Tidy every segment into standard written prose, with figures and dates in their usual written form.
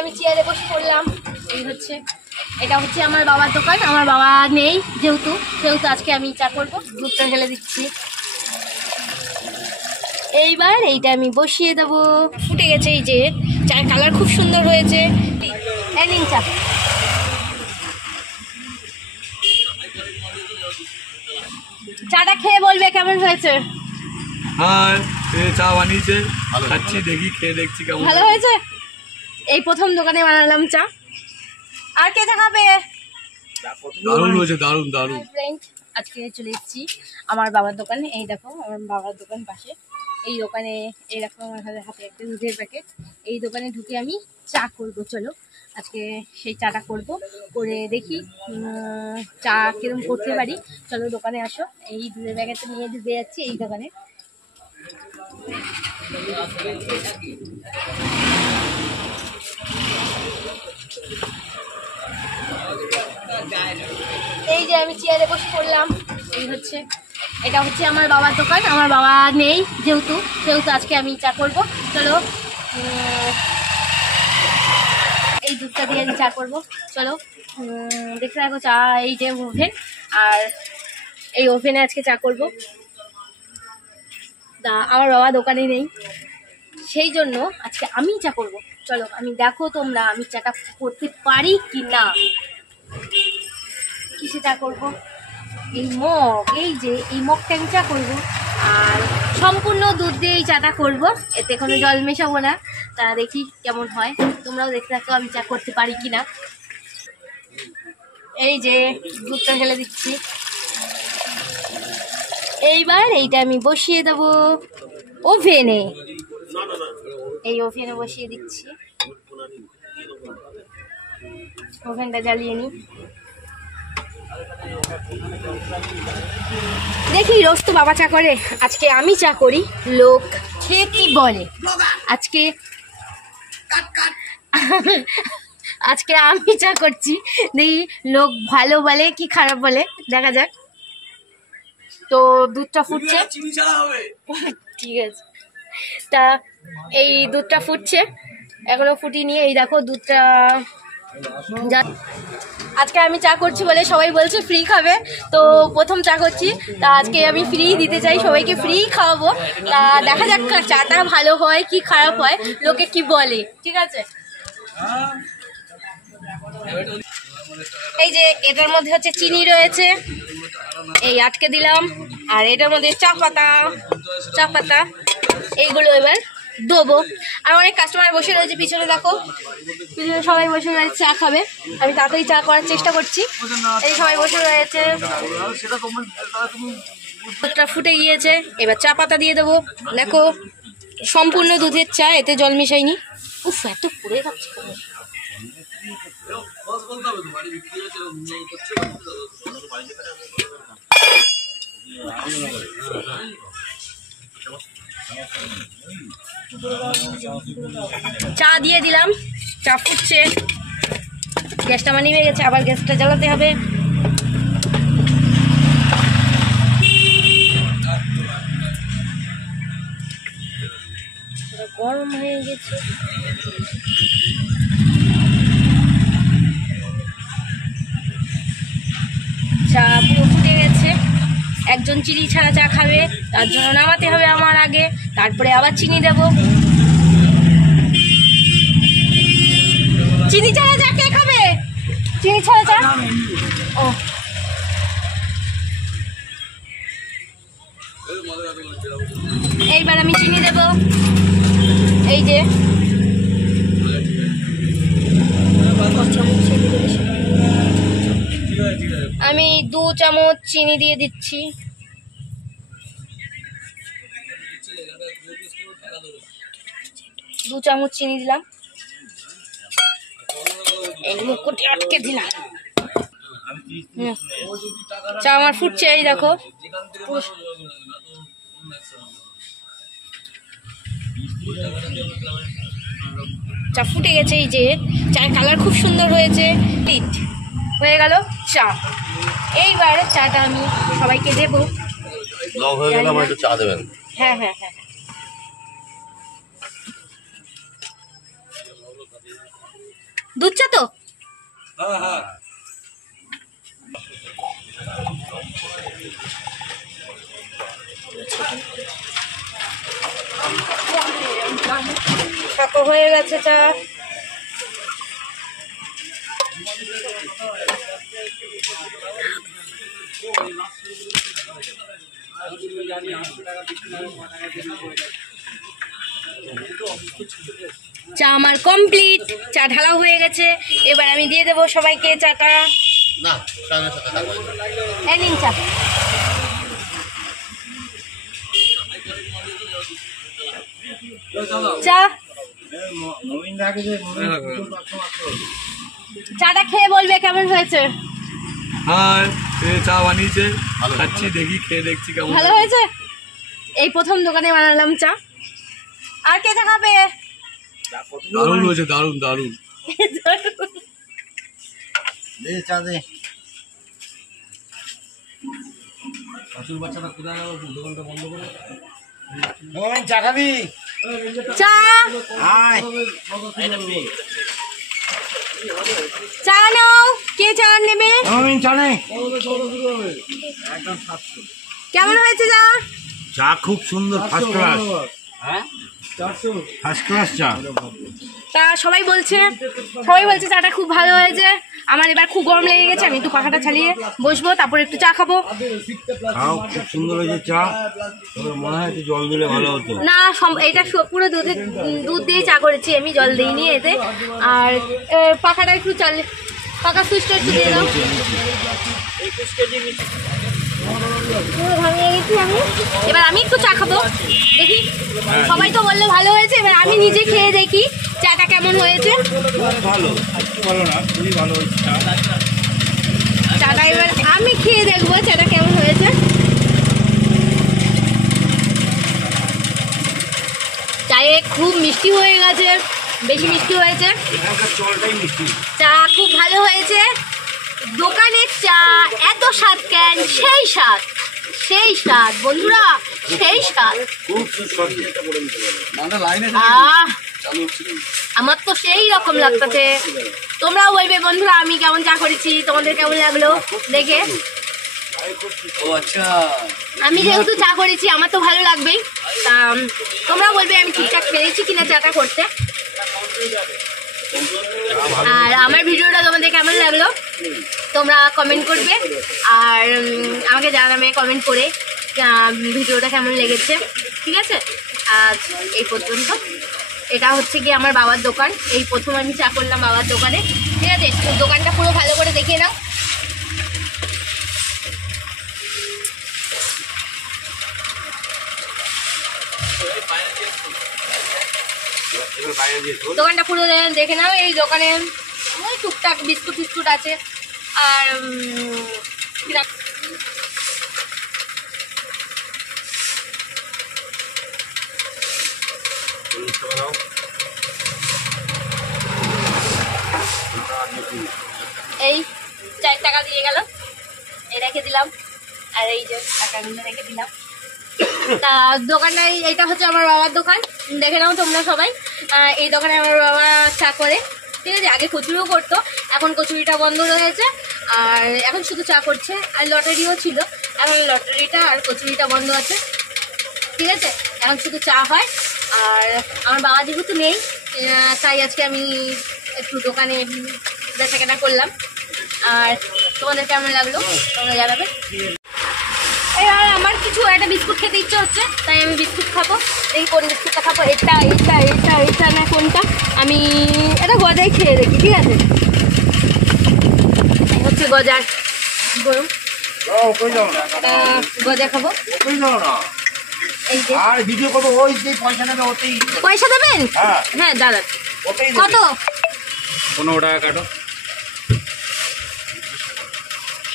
আমি চেয়ারে বসে পড়লাম। এই হচ্ছে, এটা হচ্ছে আমার বাবার দোকান। আমার বাবা নেই যেহেতু আজকে আমি চা করবো। দুধটা ঢেলে দিচ্ছি। এইবার এইটা আমি বসিয়ে দেবো। ফুটে গেছে, এই যে চায়ের কালার খুব সুন্দর হয়েছে। নিন চা। চাটা খেয়ে বলবে কেমন হয়েছে। হ্যাঁ, চা বানিয়েছে, খাচ্ছি, দেখি খেয়ে দেখছি কেমন ভালো হয়েছে। এই প্রথম দোকানে বানালাম চা। আর কে খাবে? দারুণ হয়েছে, দারুণ দারুণ। আজকে চলে এসেছি আমার বাবার দোকানে। এই দেখো আমার বাবার দোকান পাশে। এই দোকানে এই দেখো আমার হাতে একটা দুধের প্যাকেট। এই দোকানে ঢুকে আমি চা করবো। চলো আজকে সেই চাটা করব, করে দেখি চা কিরকম করতে পারি। চলো দোকানে আসো। এই দুধের প্যাকেটটা নিয়ে ঢুকে যাচ্ছি এই দোকানে। এই যে আমি চেয়ারে বসে পড়লাম। এই হচ্ছে, এটা হচ্ছে আমার বাবার দোকান। আমার বাবা নেই যেহেতু আজকে আমি চা করবো। চলো এই দুধটা দিয়ে আমি চা করবো। চলো দেখতে থাকো। চা, এই যে ওভেন, আর এই ওভেনে আজকে চা করবো। তা আমার বাবা দোকানে নেই, সেই জন্য আজকে আমি চা করবো। চলো আমি দেখো তোমরা আমি চাটা করতে পারি কি না। কিসে চা করবো? এই মগ, এই যে এই মগটা আমি চা করবো। আর সম্পূর্ণ দুধ দিয়ে এই চাটা করবো, এতে কোনো জল মেশাবো না। তা দেখি কেমন হয়, তোমরাও দেখতে থাকো আমি চা করতে পারি কিনা। এই যে দুধটা ঢেলে দিচ্ছি। এইবার এইটা আমি বসিয়ে দেবো ওভেনে। এই ওভেনে বসিয়ে দিচ্ছি। ওভেনটা জ্বালিয়ে নিই। দেখি রোজ তো বাবা চা করে, আজকে আমি চা করি। লোক খেয়ে কি বলে। আজকে আমি চা করছি, দেখি লোক ভালো বলে কি খারাপ বলে, দেখা যাক। তো দুধটা ফুটছে, ঠিক আছে। তা এই দুধটা ফুটছে, এখনো ফুটিনি। এই দেখো দুধটা। আজকে আমি চা করছি বলে সবাই বলছে ফ্রি খাবে, তো প্রথম চা করছি। তা আজকে আমি ফ্রি দিতে চাই, সবাইকে ফ্রি খাওয়াবো। তা দেখা যাক চাটা ভালো হয় কি খারাপ হয়, লোকে কি বলে। ঠিক আছে, এই যে এটার মধ্যে হচ্ছে চিনি রয়েছে, এই আটকে দিলাম। আর এটার মধ্যে চা পাতা এইগুলো এবার দেবো। আর অনেক কাস্টমার বসে রয়েছে পিছনে, দেখো পিছনে সবাই বসে রয়েছে চা খাবে। আমি তাড়াতাড়ি চা করার চেষ্টা করছি। এই সবাই বসে রয়েছে, দুধটা ফুটে গিয়েছে। এবার চা পাতা দিয়ে দেবো। দেখো সম্পূর্ণ দুধের চা, এতে জল মেশাইনি। উফ, এত পুড়ে যাচ্ছে। চা দিয়ে দিলাম, চা ফুটছে। গ্যাসটা আমার নিভে গেছে, আবার গ্যাসটা জ্বালাতে হবে। গরম হয়ে গেছে। চা পুরো ফুটে গেছে। একজন চিনি ছাড়া চা খাবে, তার জন্য নামাতে হবে আমার আগে, তারপরে আবার চিনি দেব। চিনি ছাড়া চা কে খাবে? চিনি ছাড়া চা? ও, এইবার আমি চিনি দেব। এই যে আমি 2 চামচ চিনি দিয়ে দিচ্ছি। দু চামচ চিনি দিলাম। এই মুকুটি আটকে দিলাম। চা আমার ফুটছে, এই দেখো। চা ফুটে গেছে, এই যে চায়ের কালার খুব সুন্দর হয়েছে। হয়ে গেল চা। এইবার চাটা আমি সবাইকে দেবো। চা দেবেন? হ্যাঁ হ্যাঁ হ্যাঁ। দুধ চা তো? হ্যাঁ হ্যাঁ। কাকু হয়ে গেছে চা। চা আমার কমপ্লিট, চা ঢালাও হয়ে গেছে। এবার আমি দিয়ে দেবো সবাইকে চাটা। না সামনের সাথে থাকবে। এই নিন চা। চা চাটা খেয়ে বলবে কেমন হয়েছে। হ্যাঁ চা বানিয়েছে, খাচ্ছি, দেখি খেয়ে দেখছি কেমন। ভালো হয়েছে। এই প্রথম দোকানে বানালাম চা। আর কে চা খাবে? দারুণ হয়েছে, দারুণ দারুণ। দে চা দে। শাশুড়ি বাচ্চাটা কোথায় গেল? দোকানটা বন্ধ করে। ওই চা খাবি? চা আয়। চা নাও। কে চা নেবে? ওই চা নে। কেমন হয়েছে চা? চা খুব সুন্দর, ফার্স্ট ক্লাস। হ্যাঁ ফার্স্ট ক্লাস চা। তা সবাই বলছে চাটা খুব ভালো হয়েছে। আমার এবার খুব গরম লেগে গেছে, আমি একটু পাখাটা চালিয়ে বসবো, তারপর একটু চা খাবো। খাও, খুব সুন্দর হয়েছে চা। তবে মনে হয় একটু জল দিলে ভালো হতো। না, এটা পুরো দুধ দিয়ে চা করেছি আমি, জল দিইনি এতে। আর পাখাটা একটু পাখা সুইচটা একটু দিয়ে দাও। পুরো ভাঙিয়ে গেছি আমি। এবার আমি একটু চা খাবো, দেখি। সবাই তো বললো ভালো হয়েছে, এবার আমি নিজে খেয়ে দেখি চাটা কেমন হয়েছে। ভালো, একটু ভালো না, খুবই ভালো হয়েছে চা। চাটা এবার আমি খেয়ে দেখবো চাটা কেমন হয়েছে। চায়ে খুব মিষ্টি হয়ে গেছে, বেশি মিষ্টি হয়েছে। এখানকার জলটাই মিষ্টি। চা খুব ভালো হয়েছে। দোকানের চা এত স্বাদ কেন? সেই স্বাদ, সেই স্বাদ বন্ধুরা, সেই স্বাদ। খুব সুস্বাদু। আহ, আমার তো সেই রকম লাগতেছে। তোমরাও বলবে বন্ধুরা আমি কেমন চা করেছি, তোমাদের কেমন লাগলো দেখে। ও আচ্ছা, আমি যেহেতু চা করেছি আমার তো ভালো লাগবেই। তা তোমরাও বলবে আমি ঠিকঠাক পেরেছি কিনা চাটা করতে। আর আমার ভিডিওটা তোমাদের কেমন লাগলো তোমরা কমেন্ট করবে, আর আমাকে জানাবে কমেন্ট করে ভিডিওটা কেমন লেগেছে। ঠিক আছে, আজ এই পর্যন্ত। এটা হচ্ছে কি আমার বাবার দোকান, এই প্রথম আমি চা করলাম বাবার দোকানে। ঠিক আছে, দোকানটা পুরো ভালো করে দেখিয়ে নাও। দোকানটা পুরো দেখে নাও। এই দোকানে ওই টুকটাক বিস্কুট টিস্কুট আছে। আর এই 4 টাকা দিয়ে গেল, এই রেখে দিলাম। আর এই যে টাকাগুলো রেখে দিলাম। তা দোকানটা এইটা হচ্ছে আমার বাবার দোকান, দেখে নাও তোমরা সবাই। এই দোকানে আমার বাবা চা করে। ঠিক আছে, আগে কচুরিও করতো, এখন কচুরিটা বন্ধ রয়েছে, আর এখন শুধু চা করছে। আর লটারিও ছিল, এখন লটারিটা আর কচুরিটা বন্ধ আছে। ঠিক আছে, এখন শুধু চা হয়। আর আমার বাবা যেহেতু নেই, তাই আজকে আমি একটু দোকানে বেচাকেনা করলাম। আর তোমাদের কেমন লাগলো তোমরা জানাবে। এবার আমার কিছু একটা বিস্কুট খেতে ইচ্ছে হচ্ছে, তাই আমি বিস্কুট খাবো। এই কোন বিস্কুটটা খাবো, এটা এটা এটা এটা না কোনটা, আমি এটা গজাই খেয়ে দেখি। ঠিক আছে, হচ্ছে গজার গরম, গজা খাবো। এই যে আর ভিডিও করবো, ওই যে পয়সা নেবে ওতেই। পয়সা দেবেন? হ্যাঁ দাঁড়ান। ওতেই কত? 15 টাকা কাটো।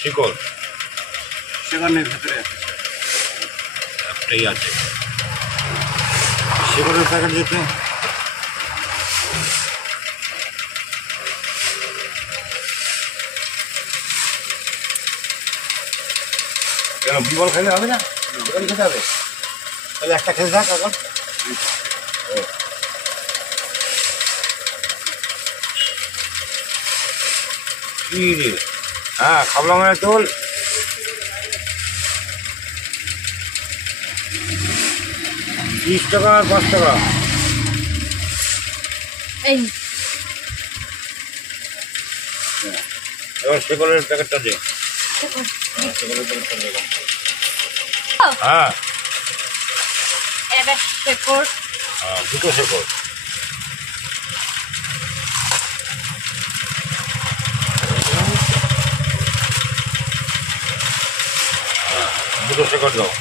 শিকল সেখানের ভেতরে একটাই আছে, শিকলের প্যাকেট যেতে। কেন বিমল খেলে হবে না? বিমল খেতে হবে, তাহলে একটা খেতে থাক এখন। কি রে? হ্যাঁ খাবলা মানে তোল। $30 আর $5। এই এবার শেকলের প্যাকেটটা দে। শেকলের প্যাকেটটা দে। হ্যাঁ এটা শেকড়। দুটো শেকল। দুটো শেকল দাও।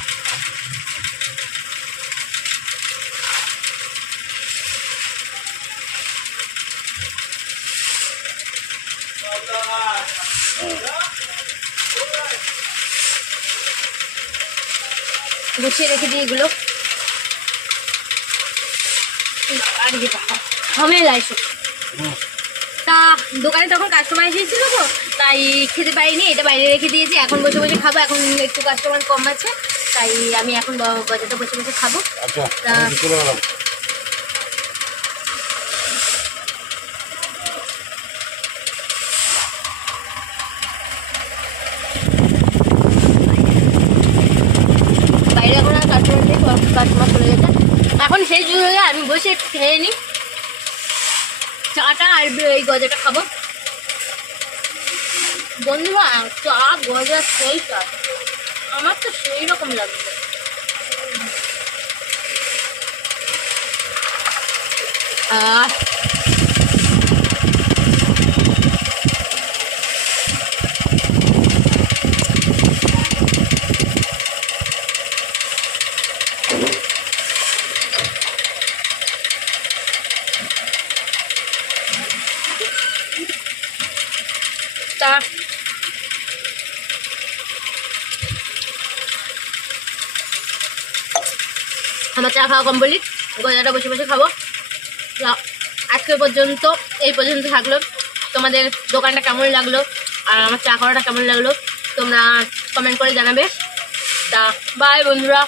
গুছিয়ে রেখে দিই এগুলো। আর যেটা ঝামেলা এসব। তা দোকানে তখন কাস্টমার এসেছিল তো, তাই খেতে পারিনি, এটা বাইরে রেখে দিয়েছি। এখন বসে বসে খাবো, এখন একটু কাস্টমার কম আছে, তাই আমি এখন গজাটা বসে বসে খাবো। আচ্ছা তা চলে গেলাম। বাইরে এখন আর কাস্টমার নেই, কাস্টমার চলে গেছে। এখন সেই জন্য আমি বসে একটু খেয়ে নিই চাটা আর এই গজাটা খাবো। বন্ধুরা চা গজা সেই স্বাদ, আমার তো সেই রকম লাগবে। আহ তা আমার চা খাওয়া কমপ্লিট, গজাটা বসে বসে খাবো। আজকে পর্যন্ত এই পর্যন্ত থাকলো। তোমাদের দোকানটা কেমন লাগলো আর আমার চা খাওয়াটা কেমন লাগলো তোমরা কমেন্ট করে জানাবে। তা বাই বন্ধুরা।